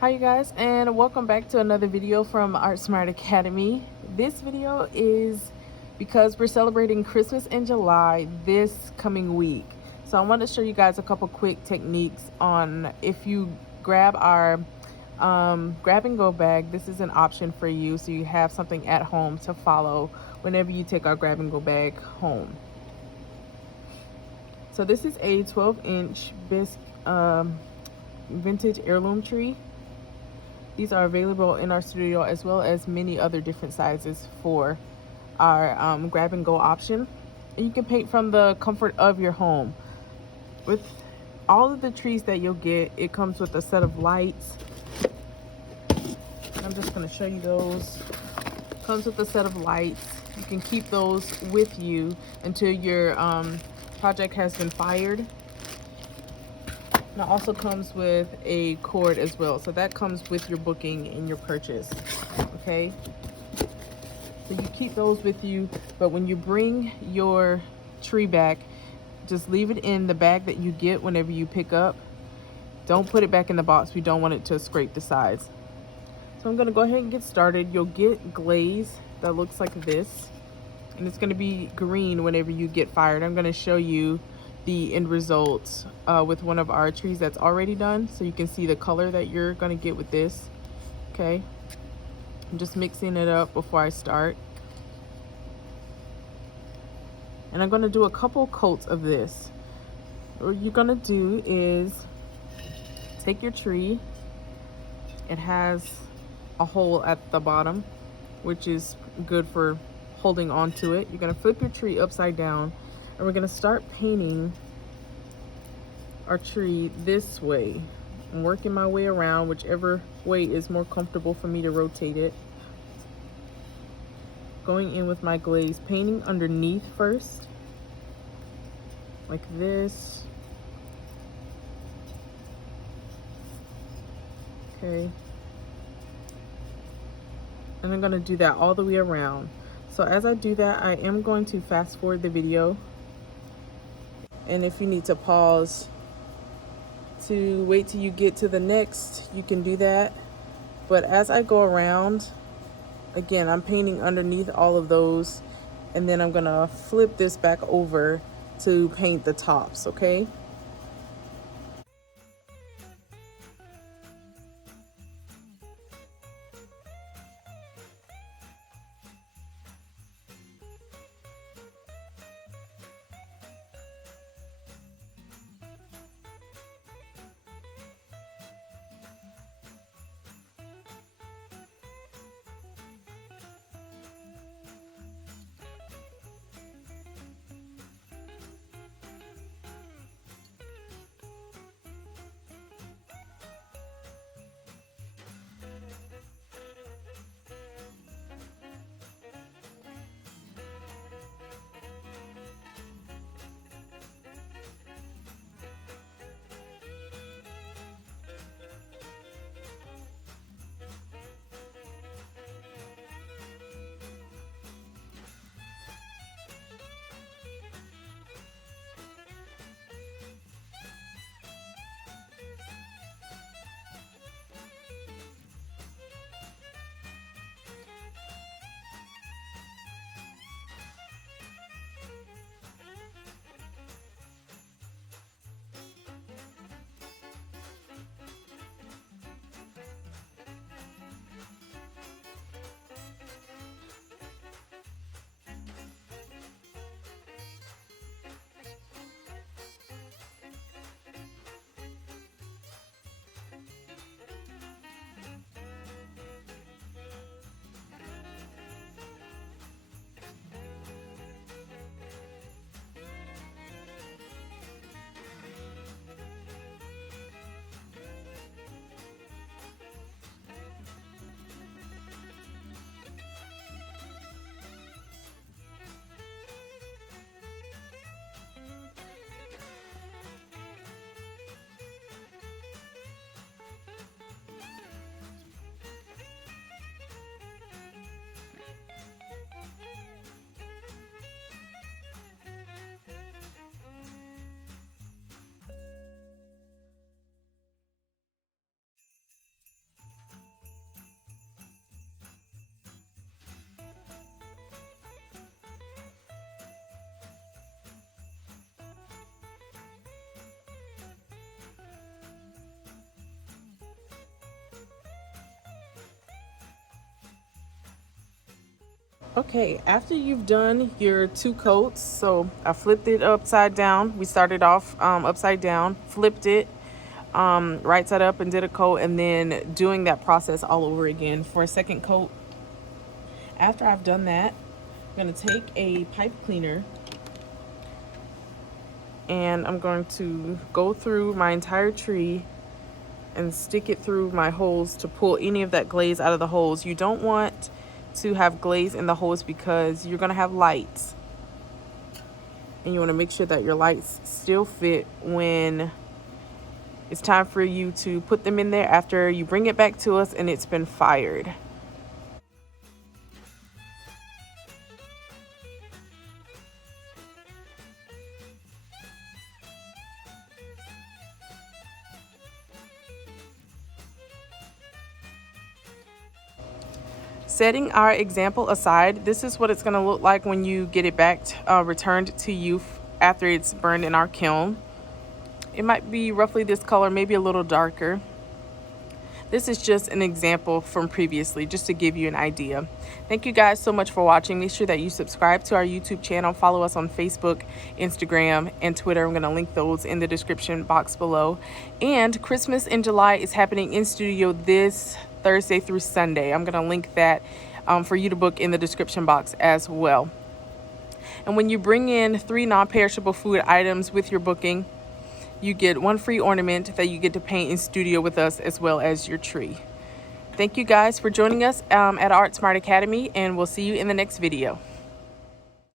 Hi you guys, and welcome back to another video from Art Smart Academy. This video is because we're celebrating Christmas in July this coming week. So I want to show you guys a couple quick techniques on if you grab our grab and go bag. This is an option for you, so you have something at home to follow whenever you take our grab and go bag home. So this is a 12-inch bisque vintage heirloom tree. These are available in our studio as well as many other different sizes for our grab and go option. And you can paint from the comfort of your home. With all of the trees that you'll get, it comes with a set of lights. I'm just going to show you those. Comes with a set of lights. You can keep those with you until your project has been fired. And it also comes with a cord as well. So that comes with your booking in your purchase, okay? So you keep those with you, but when you bring your tree back, just leave it in the bag that you get whenever you pick up. Don't put it back in the box. We don't want it to scrape the sides. So I'm gonna go ahead and get started. You'll get glaze that looks like this, and it's gonna be green whenever you get fired. I'm gonna show you the end result with one of our trees that's already done, so you can see the color that you're gonna get with this. Okay, I'm just mixing it up before I start, and I'm gonna do a couple coats of this. What you're gonna do is take your tree. It has a hole at the bottom, which is good for holding on to it. You're gonna flip your tree upside down, and we're gonna start painting our tree this way. I'm working my way around, whichever way is more comfortable for me to rotate it. Going in with my glaze, painting underneath first, like this. Okay. And I'm gonna do that all the way around. So as I do that, I am going to fast forward the video. And if you need to pause to wait till you get to the next, you can do that. But as I go around, again, I'm painting underneath all of those, and then I'm gonna flip this back over to paint the tops, okay? Okay, after you've done your 2 coats, so I flipped it upside down. We started off upside down, flipped it right side up and did a coat, and then doing that process all over again for a second coat. After I've done that, I'm going to take a pipe cleaner and I'm going to go through my entire tree and stick it through my holes to pull any of that glaze out of the holes. You don't want to have glaze in the holes because you're going to have lights, and you want to make sure that your lights still fit when it's time for you to put them in there after you bring it back to us and it's been fired. Setting our example aside, this is what it's going to look like when you get it back returned to you after it's burned in our kiln. It might be roughly this color, maybe a little darker. This is just an example from previously, just to give you an idea. Thank you guys so much for watching. Make sure that you subscribe to our YouTube channel. Follow us on Facebook, Instagram, and Twitter. I'm going to link those in the description box below. And Christmas in July is happening in studio this Thursday through Sunday. I'm going to link that for you to book in the description box as well. And when you bring in 3 non-perishable food items with your booking, you get 1 free ornament that you get to paint in studio with us, as well as your tree. Thank you guys for joining us at Art Smart Academy, and we'll see you in the next video.